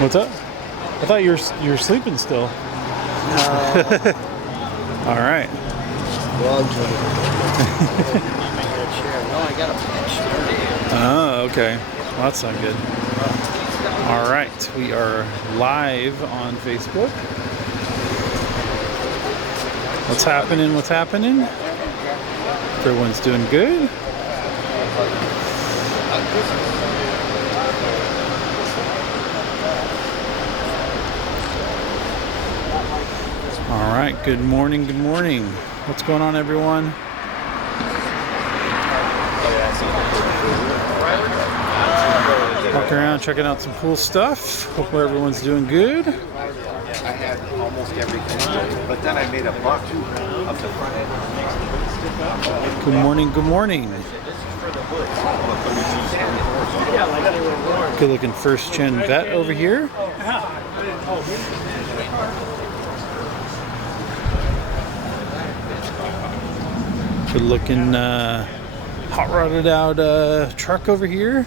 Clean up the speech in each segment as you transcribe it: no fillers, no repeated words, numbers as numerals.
What's up? I thought you were sleeping still. All right. Oh, okay. Well, that's not good. All right, we are live on Facebook. What's happening? What's happening? Everyone's doing good. All right, good morning, good morning. What's going on, everyone? Walking around checking out some cool stuff. Hopefully everyone's doing good. I had almost everything, but then I made a buck of the front end. Good morning, good morning. Good looking first gen vet over here. Good looking hot rodded out truck over here.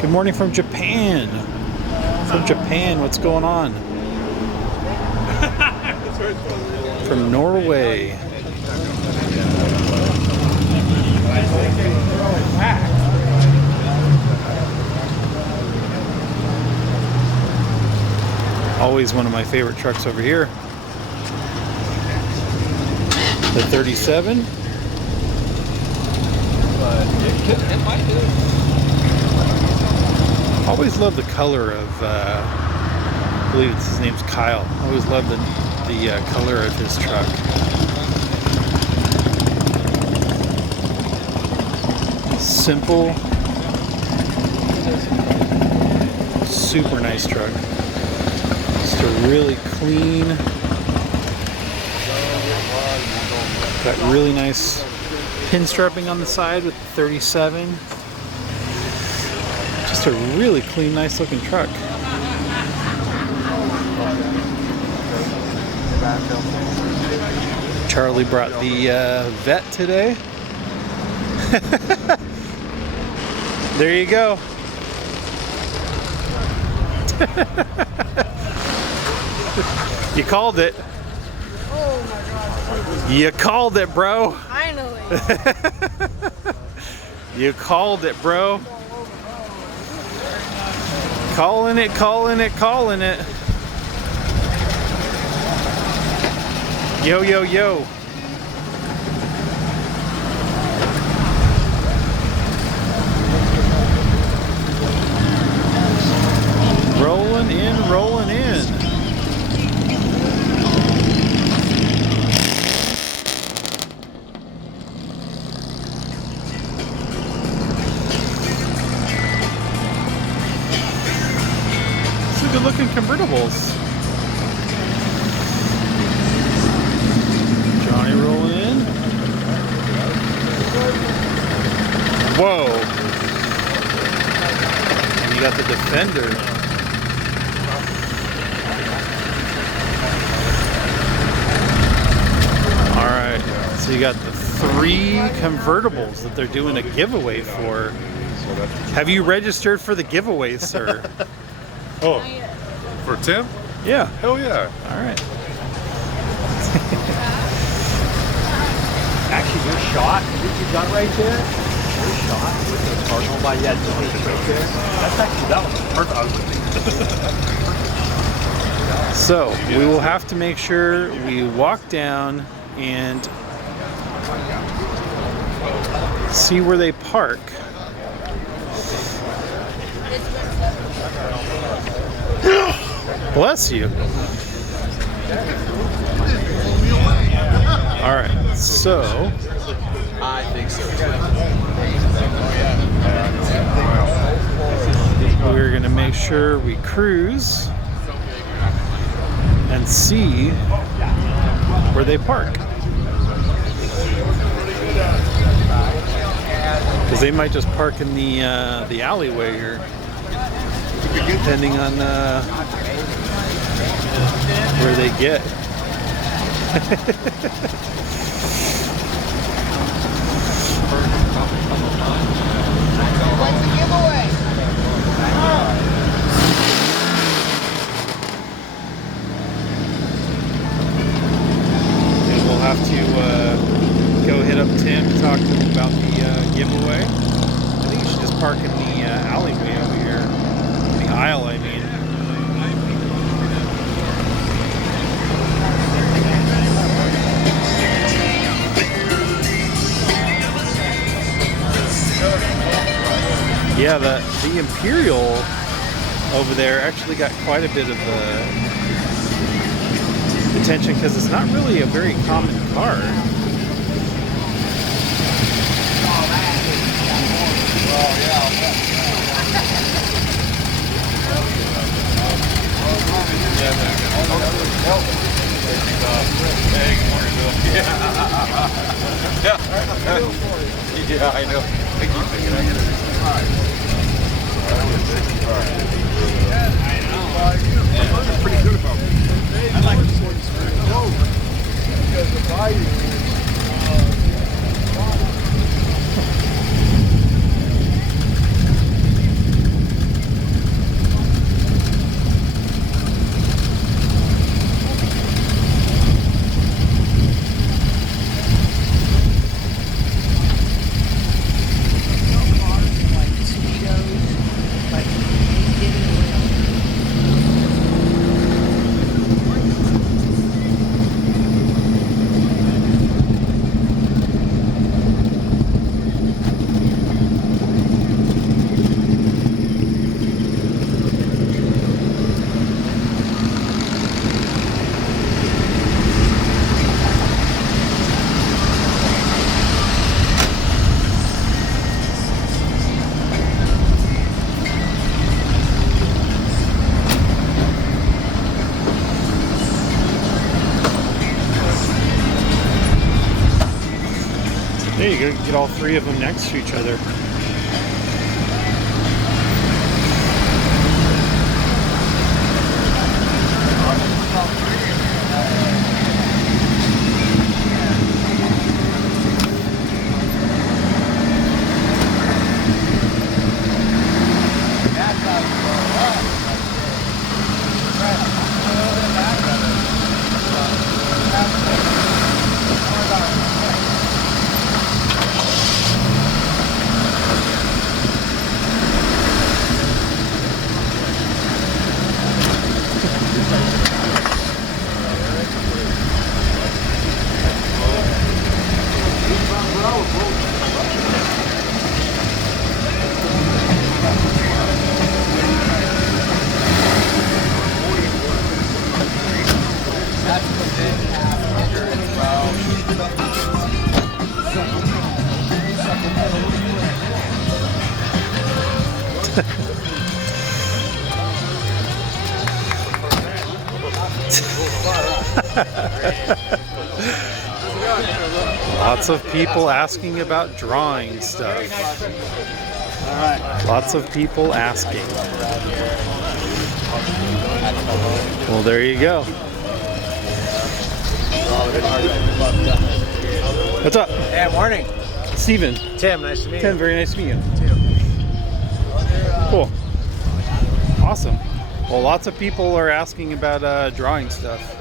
Good morning from Japan. From Japan, what's going on? From Norway. Always one of my favorite trucks over here. The 37. It might do. Always love the color of, I believe his name's Kyle. Always love the color of his truck. Simple, super nice truck. Just a really clean, got really nice pinstriping on the side with the 37. Just a really clean, nice looking truck. Charlie brought the vet today. There you go. You called it. Oh my God. You called it, bro. Finally. You called it, bro. Calling it, calling it, calling it. Yo, yo, yo. Rolling in, rolling in. Some good looking convertibles. Johnny rolling in. Whoa. And you got the Defender. Alright, so you got the 3 convertibles that they're doing a giveaway for. Have you registered for the giveaway, sir? Oh, for Tim? Yeah. Hell yeah. Alright. Actually, your shot that you got right there, your shot with the Cardinal by right there, that's actually, that was perfect. So, we will have to make sure we walk down and see where they park. Bless you. All right, so I think so. we're gonna make sure we cruise and see where they park, because they might just park in the alleyway here, depending on where they get. And we'll have to go hit up Tim, talk to him about the giveaway. I think you should just park in the alleyway over here. The aisle, I mean. Yeah, the Imperial over there actually got quite a bit of attention because it's not really a very common car. Yeah, I know. I keep thinking I get it. That's pretty good about it. I like this one straight over because the value There you go, get all three of them next to each other. Lots of people asking about drawing stuff. Lots of people asking. Well, there you go. What's up? Hey, morning. Steven. Tim, nice to meet you. Tim, very nice to meet you. Cool. Awesome. Well, lots of people are asking about drawing stuff.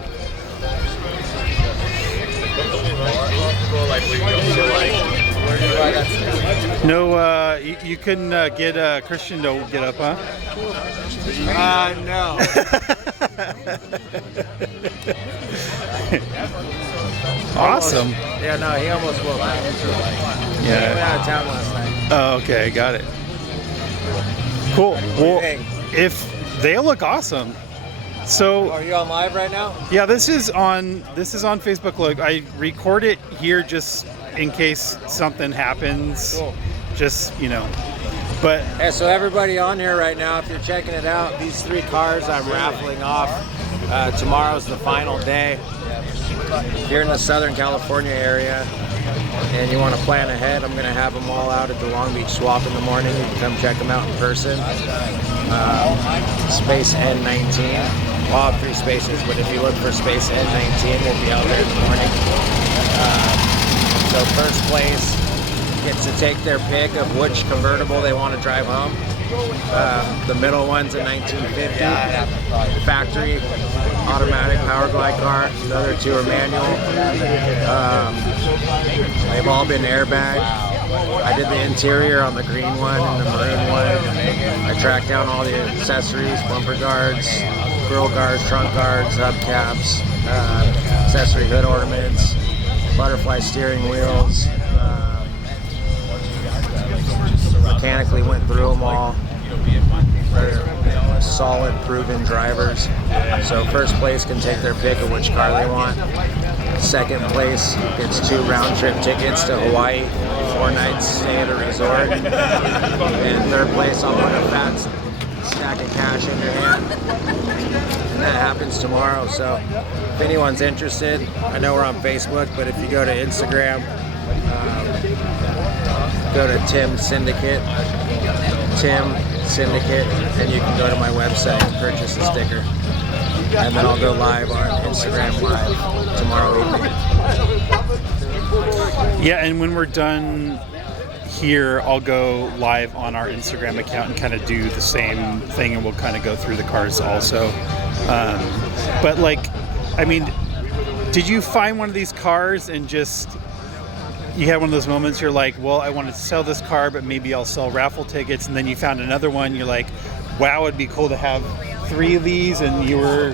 No, you couldn't get Christian to get up, huh? No. Awesome. Yeah, no, he almost will. He went Yeah. out of town last night. Oh, okay, got it. Cool. Well, think? if they look awesome. So Are you on live right now? yeah, this is on Facebook. Look, I record it here just in case something happens. Cool. Just, you know. But Hey, so everybody on here right now, if you're checking it out, these 3 cars I'm raffling off. Tomorrow's the final day. If you're in the Southern California area and you want to plan ahead, I'm going to have them all out at the Long Beach Swap in the morning. You can come check them out in person. Space N19. I'll have 3 spaces, but if you look for Space N19, we'll be out there in the morning. So first place gets to take their pick of which convertible they want to drive home. The middle one's a 1950 factory automatic power glide car. The other two are manual. They've all been airbag. I did the interior on the green one and the maroon one. I tracked down all the accessories, bumper guards, grill guards, trunk guards, hubcaps, accessory hood ornaments, butterfly steering wheels. Mechanically went through them all. They're solid, proven drivers. So first place can take their pick of which car they want. Second place gets 2 round-trip tickets to Hawaii, 4 nights stay at a resort. And third place, I'll put a fat stack of cash in your hand. And that happens tomorrow. So if anyone's interested, I know we're on Facebook, but if you go to Instagram, go to Tim Syndicate, and you can go to my website and purchase a sticker. And then I'll go live on Instagram Live tomorrow evening. Yeah, and when we're done here, I'll go live on our Instagram account and kind of do the same thing, and we'll kind of go through the cars also. But like, I mean, did you find one of these cars and just, you had one of those moments you're like, well, I wanted to sell this car, but maybe I'll sell raffle tickets, and then you found another one, you're like, wow, it'd be cool to have 3 of these, and you were,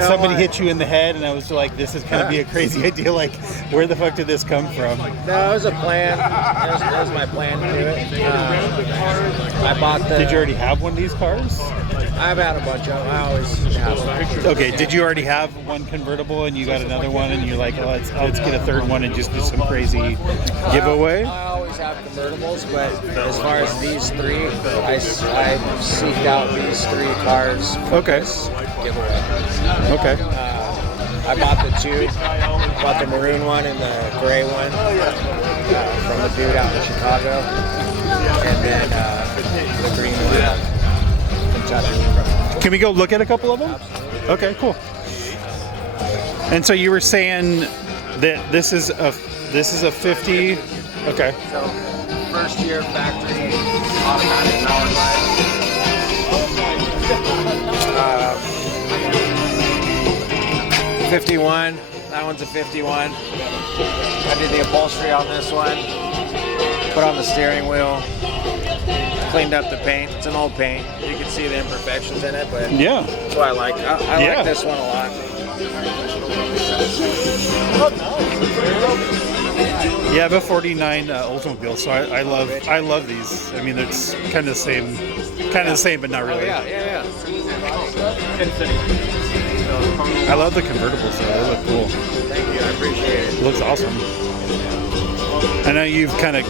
somebody hit you in the head, and I was like, this is going to be a crazy idea, like, where the fuck did this come from? No, it was a plan. That was my plan to do it. I bought the... Did you already have one of these cars? I've had a bunch of them. I always have them. Okay, did you already have one convertible and you got another one and you're like, oh, let's get a third one and just do some crazy giveaway? I always have convertibles, but as far as these 3, I seeked out these 3 cars for this giveaway. Okay. I bought the 2. Bought the maroon one and the gray one from the dude out in Chicago. And then the green one. Can we go look at a couple of them? Okay, cool. And so you were saying that this is a 50. Okay. So first year factory automatic power glide. 51. That one's a 51. I did the upholstery on this one. Put on the steering wheel. Cleaned up the paint. It's an old paint. You can see the imperfections in it, but yeah, that's what I like. I like this one a lot. Yeah, I have a 49 Oldsmobile, so I love these. I mean, it's kind of the same, but not really. Yeah. I love the convertibles, though. They look cool. Thank you. I appreciate it. It looks awesome. I know you've kind of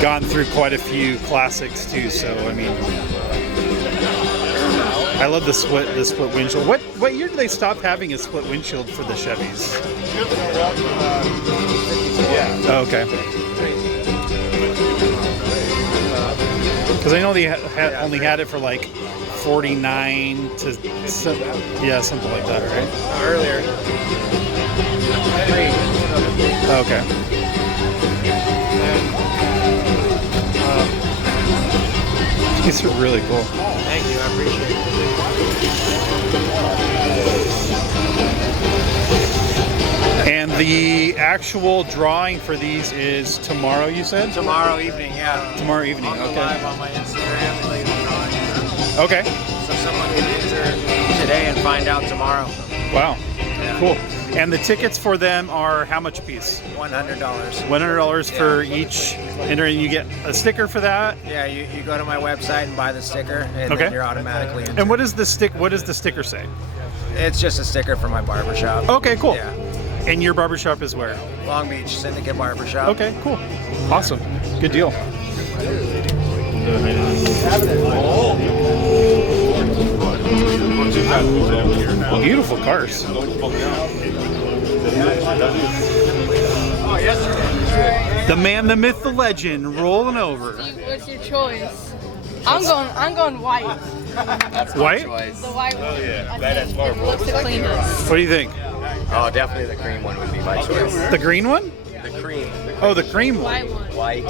gone through quite a few classics too, so I mean, I love the split windshield. What year did they stop having a split windshield for the Chevys? Oh, okay. Because I know they only had it for like 49 to something like that, right? Earlier. Okay. These are really cool. Thank you, I appreciate it. And the actual drawing for these is tomorrow, you said? Tomorrow evening, yeah. Tomorrow evening, I'll go live on my Instagram and leave the drawing. Okay. So someone can enter today and find out tomorrow. Wow. Yeah. Cool. And the tickets for them are how much a piece? $100. $100 for each enter, and you get a sticker for that? Yeah, you go to my website and buy the sticker, and then you're automatically entered. And what does the sticker say? It's just a sticker for my barbershop. Okay, cool. Yeah. And your barbershop is where? Long Beach Syndicate Barbershop. Okay, cool. Awesome. Good deal. Beautiful cars. The man, the myth, the legend, rolling over. What's your choice? I'm going white. That's white? choice. The white one. Oh yeah, I that is think horrible. it looks the cleanest. What do you think? Oh, definitely the cream one would be my choice. The green one? The cream. Oh, the cream one. White one. White.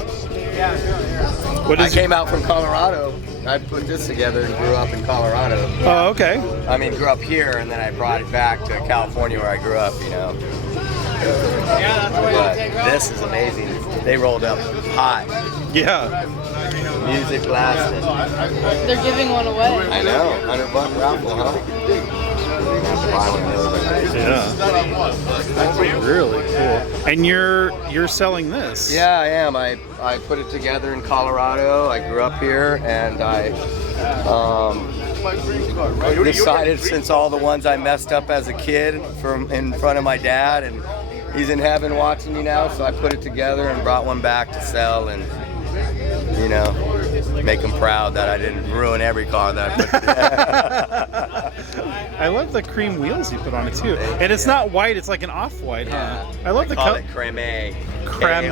What I is came out from Colorado I put this together and grew up in Colorado. Oh, okay. I mean, grew up here, and then I brought it back to California where I grew up, you know. But this is amazing. They rolled up hot. Yeah. Music blasting. They're giving one away. I know. $100 raffle, huh? Yeah. That's really cool. And you're selling this? Yeah, I am. I put it together in Colorado. I grew up here, and I decided, since all the ones I messed up as a kid from in front of my dad, and he's in heaven watching me now, so I put it together and brought one back to sell, and you know, make him proud that I didn't ruin every car that I put together. I love the cream wheels you put on it too. And it's not white, it's like an off-white, huh? I love the call color. it creme. Creme. Kreme.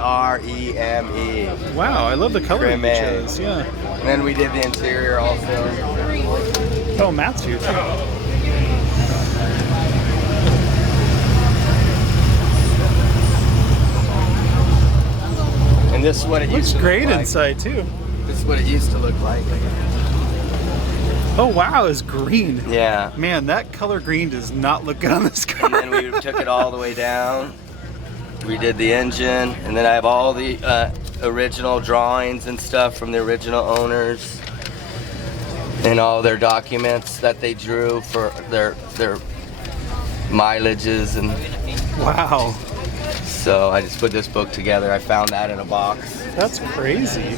Wow, I love the color you Creme. chose. Yeah. And then we did the interior also. Oh, Matt's here too. And this is what it Looks used to great look like. inside too. This is what it used to look like. Oh wow, it's green. Yeah. Man, that color green does not look good on this car. And then we took it all the way down. We did the engine, and then I have all the original drawings and stuff from the original owners, and all their documents that they drew for their mileages, and Wow. so I just put this book together. I found that in a box. That's crazy.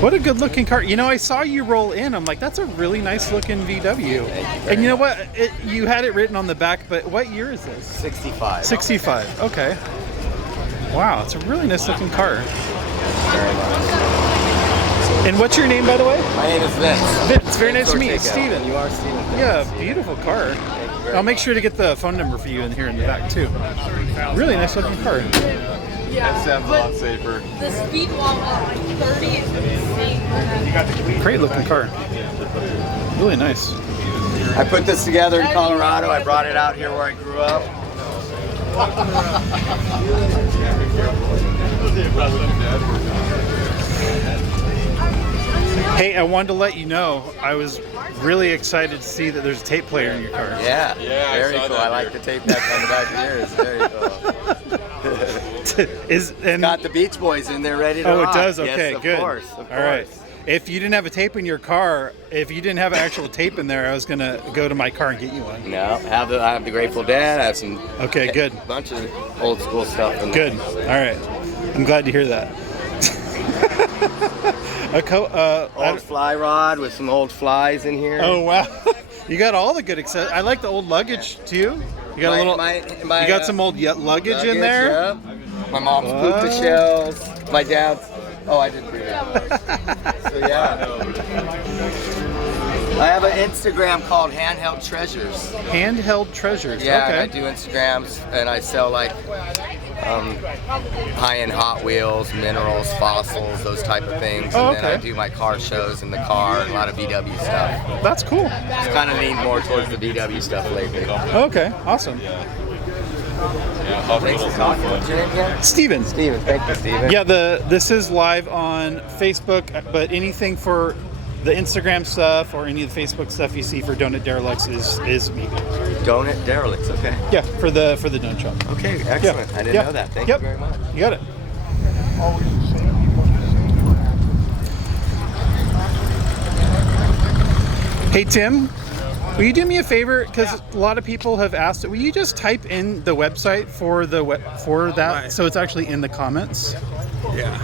What a good looking car. You know, I saw you roll in. I'm like, that's a really nice looking VW. And you know what? You had it written on the back, but what year is this? 65. 65. Okay. Wow, it's a really nice looking car. Very nice. And what's your name, by the way? My name is Vince. Vince. Very nice to meet you. Ortega. Steven. You are Steven. Yeah, beautiful car. I'll make sure to get the phone number for you in here in the back, too. Really nice looking car. Yeah. That sounds a lot safer. The speed wall at like 30 is insane. Great looking car. Really nice. I put this together in Colorado. I brought it out here where I grew up. Hey, I wanted to let you know, I was really excited to see that there's a tape player in your car. Yeah, Yeah, I very saw cool. that I like here. the tape deck on the back here. It's very cool. Got the Beach Boys in there ready to Oh, it rock. does? Yes, Okay, of good. Course, of All right. course. If you didn't have a tape in your car, if you didn't have an actual tape in there, I was going to go to my car and get you one. No, I have the Grateful Dead. I have some. Okay, good. Bunch of old school stuff in Good. there. All right. I'm glad to hear that. Old fly rod with some old flies in here. Oh, wow. You got all the good accessories. I like the old luggage, too. You got a little. My, You got some old luggage in there? Yeah. My mom's puka shells. My dad's. Oh, I didn't bring it. So yeah. I have an Instagram called Handheld Treasures. Handheld treasures. Yeah, Okay. and I do Instagrams, and I sell like high-end Hot Wheels, minerals, fossils, those type of things. Oh, And then I okay. do my car shows in the car, and a lot of VW stuff. That's cool. It's kind of leaned more towards the VW stuff lately. Okay, awesome. Thanks for talking. What's your name again? Steven. Steven. Thank you, Steven. Yeah, this is live on Facebook, but anything for the Instagram stuff or any of the Facebook stuff you see for Donut Derelicts is me. Donut Derelicts. Okay. Yeah, for the donut shop. Okay. Excellent. I didn't know that. Thank you very much. You got it. Hey Tim, will you do me a favor? Because a lot of people have asked it. Will you just type in the website for that so it's actually in the comments? Yeah.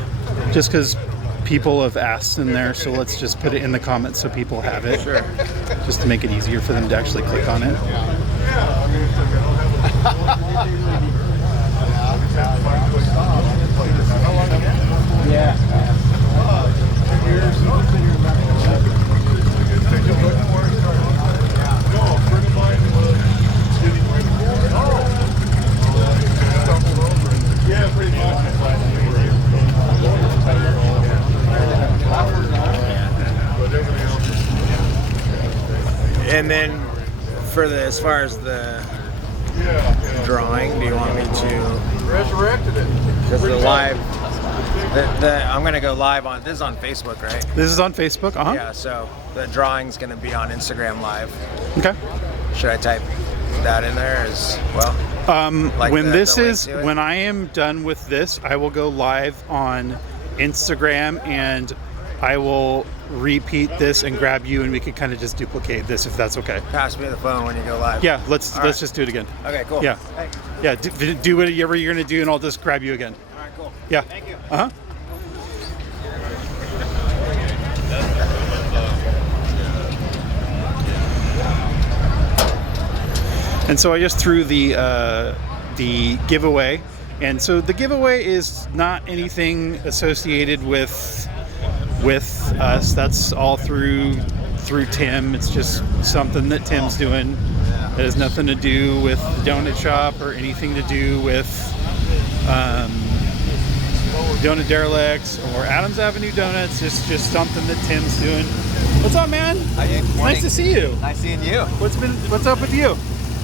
Just because people have asked in there, so let's just put it in the comments so people have it. Sure. Just to make it easier for them to actually click on it. And then for as far as the drawing, do you want me to Resurrected it. because the live I'm gonna go live on this is on Facebook, right? This is on Facebook. Yeah. So the drawing's gonna be on Instagram Live. Okay. Should I type that in there as well? Like when the link to it? when I am done with this, I will go live on Instagram and I will repeat this and grab you, and we could kind of just duplicate this if that's okay. Pass me the phone when you go live. Yeah, let's just do it again. Okay, cool. Yeah, Thanks. yeah. Do whatever you're gonna do, and I'll just grab you again. All right, cool. Yeah. Thank you. Uh huh. And so I just threw the giveaway, and so the giveaway is not anything associated with us. That's all through Tim. It's just something that Tim's doing. It has nothing to do with the donut shop or anything to do with Donut Derelicts or Adams Avenue Donuts. It's just something that Tim's doing. What's up, man? Nice to see you. Nice seeing you. What's up with you?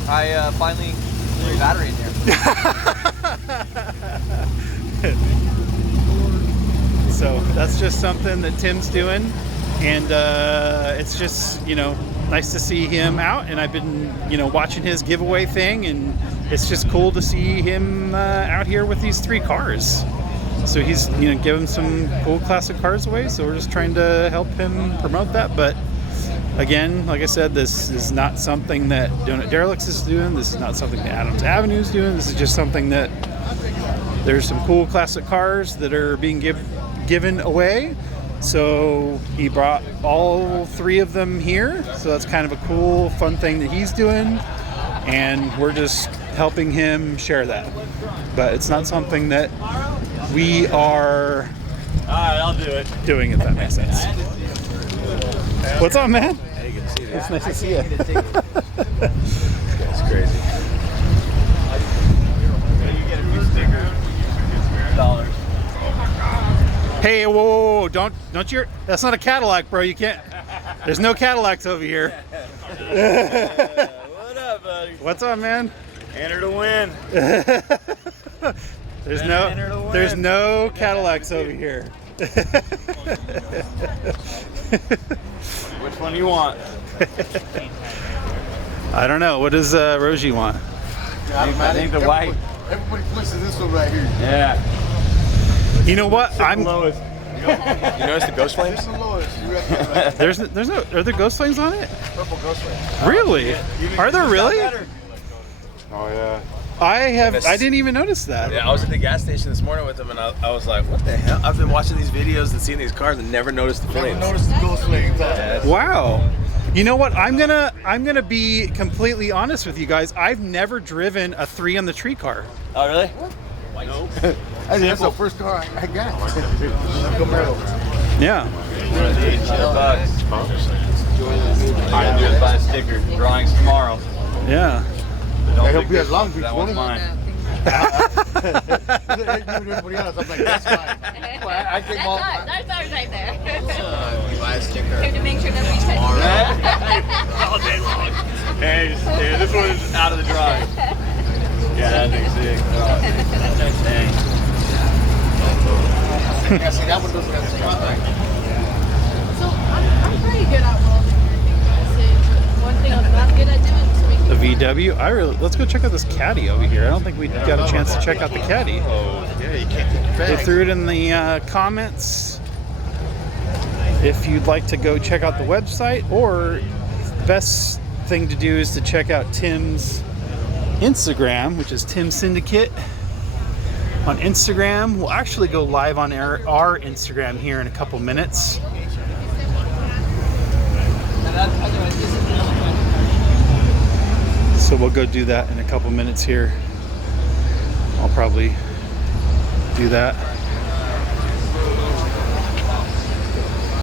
I finally threw a battery in here. So that's just something that Tim's doing, and it's just, you know, nice to see him out. And I've been, you know, watching his giveaway thing, and it's just cool to see him out here with these 3 cars. So he's, you know, giving some cool classic cars away. So we're just trying to help him promote that. But again, like I said, this is not something that Donut Derelicts is doing. This is not something that Adams Avenue is doing. This is just something that there's some cool classic cars that are being given away. So he brought all 3 of them here. So that's kind of a cool, fun thing that he's doing. And we're just helping him share that. But it's not something that we are I'll do it. doing, if that makes sense. What's up, man? Hey, good to see you. It's nice to see you. That's crazy. You get a few stickers. $50. Hey, whoa, don't you? That's not a Cadillac, bro. You can't. There's no Cadillacs over here. What up, buddy? What's up, man? Enter to win. There's no Cadillacs over here. Which one do you want? I don't know. What does Roji want? I think the white. Everybody pushes this one right here. Yeah. You know what? I'm. Lowest. You notice the ghost flames? It's the lowest. You reckon, right? There's no. Are there ghost flames on it? Purple ghost flame. Really? Are there really? Oh yeah. I didn't even notice that. Yeah, I was at the gas station this morning with him, and I was like, "What the hell?" I've been watching these videos and seeing these cars and never noticed the Never flames. noticed the ghost flames. Wow. You know what? I'm gonna be completely honest with you guys. I've never driven a 3 on the tree car. Oh, really? I think that's the first car I got. Camaro. Yeah. I do it by a sticker. Drawings tomorrow. Yeah. I hope you had Long Beach. That one's mine. Everybody else, I'm like, that's fine. I think all. That's ours right there. You buy a sticker. Here to make sure nobody touches it. All day long. Hey, this one is out of the drawing. Yeah, that thing's sick. Dang. Yeah, see, that one doesn't have the spotlight. So I'm pretty good at welding and everything, but one thing I'm not good at doing is making The VW. Let's go check out this caddy over here. I don't think we got a chance to check out the caddy. Oh, yeah, you can't take your They bag. threw it in the comments. If you'd like to go check out the website, or the best thing to do is to check out Tim's Instagram, which is Tim Syndicate on Instagram. We'll actually go live on our Instagram here in a couple minutes. So we'll go do that in a couple minutes here. I'll probably do that.